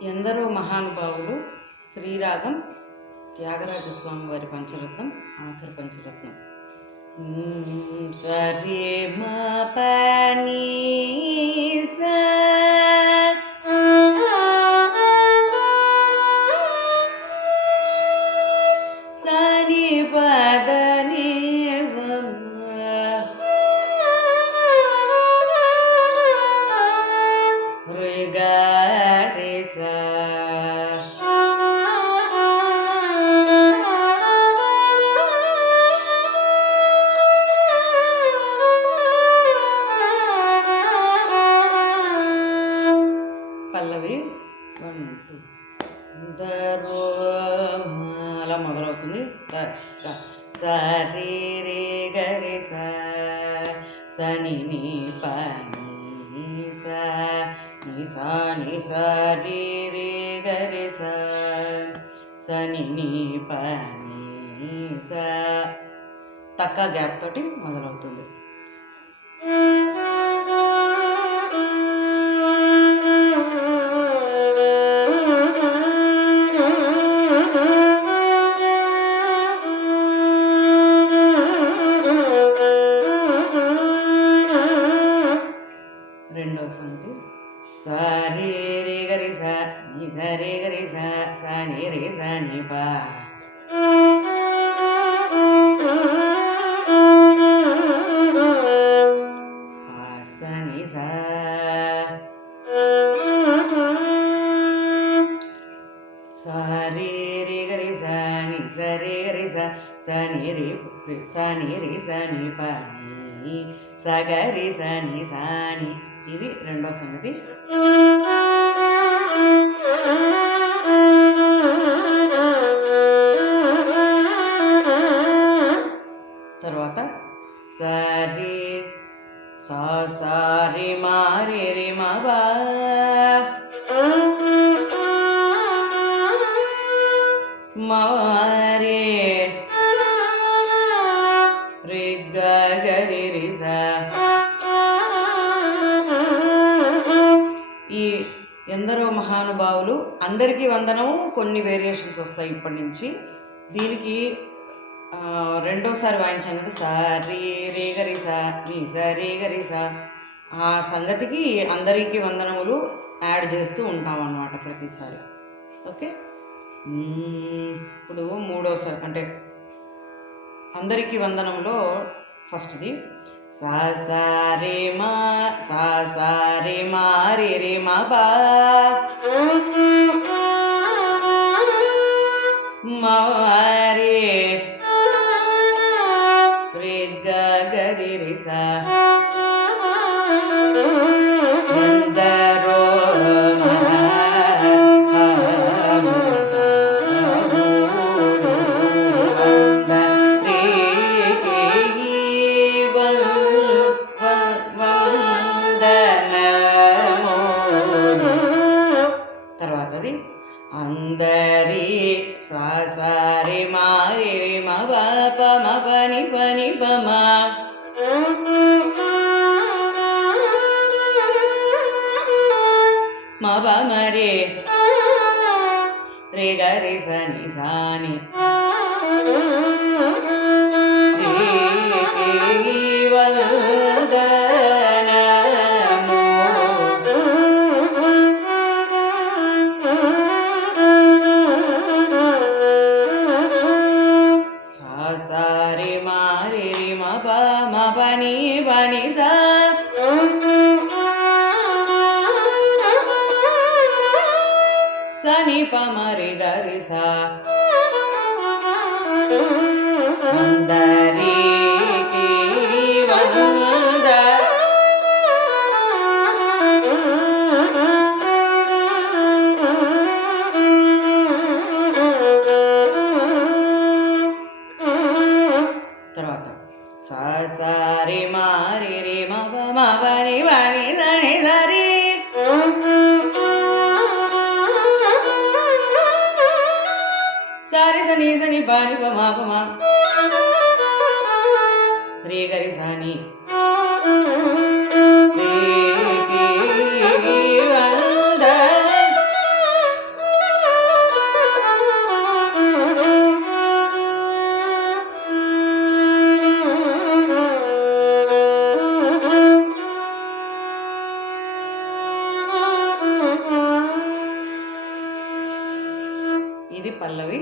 ఎందరో మహానుభావులు శ్రీరాగం త్యాగరాజస్వామి వారి పంచరత్నం ఆఖరి పంచరత్నం. సరే మా పని సని పదని రే సా పల్లవి 1 2 దరో అలా మొదలవుతుంది. సరి రే గరి సని ని పని ని సరి రే గరి సని ని పని తక్క గ్యాప్ తోటి మొదలవుతుంది. రెండవ సంగతి సరి రే గరి ని సరి గరి సని రే సని పా సని సా సరి రే గరి సని సరి గరి సని రే సని పని సగరి సని సాని. ఇది రెండవ సంగతి. తర్వాత సరి సారి మారి రే మా బా మారే రే గరి రి సా. ఈ ఎందరో మహానుభావులు అందరికీ వందనము. కొన్ని వేరియేషన్స్ వస్తాయి ఇప్పటి నుంచి. దీనికి రెండోసారి వాయించాం కదా సరి రే గరి ని సరి గరి ఆ సంగతికి అందరికీ వందనములు యాడ్ చేస్తూ ఉంటాం అన్నమాట ప్రతిసారి. ఓకే, ఇప్పుడు మూడోసారి అంటే అందరికీ వందనంలో ఫస్ట్ది సారే మా రే మా బా మారే రే గరి రి సా. తర్వాతది అందరి సారే మారి రే మా బాప మా పని పని పమా మా బా మరే రే గరి సని సాని సారే మారి రే మా బా మా పని పని సా సని పమరి గరి సా. అందరికి వంద తర్వాత సారే మారి రే మా పని పని సని సరి సారి సని సని పాని పమా పమా రే గరి సాని రే వంద ఇది పల్లవి.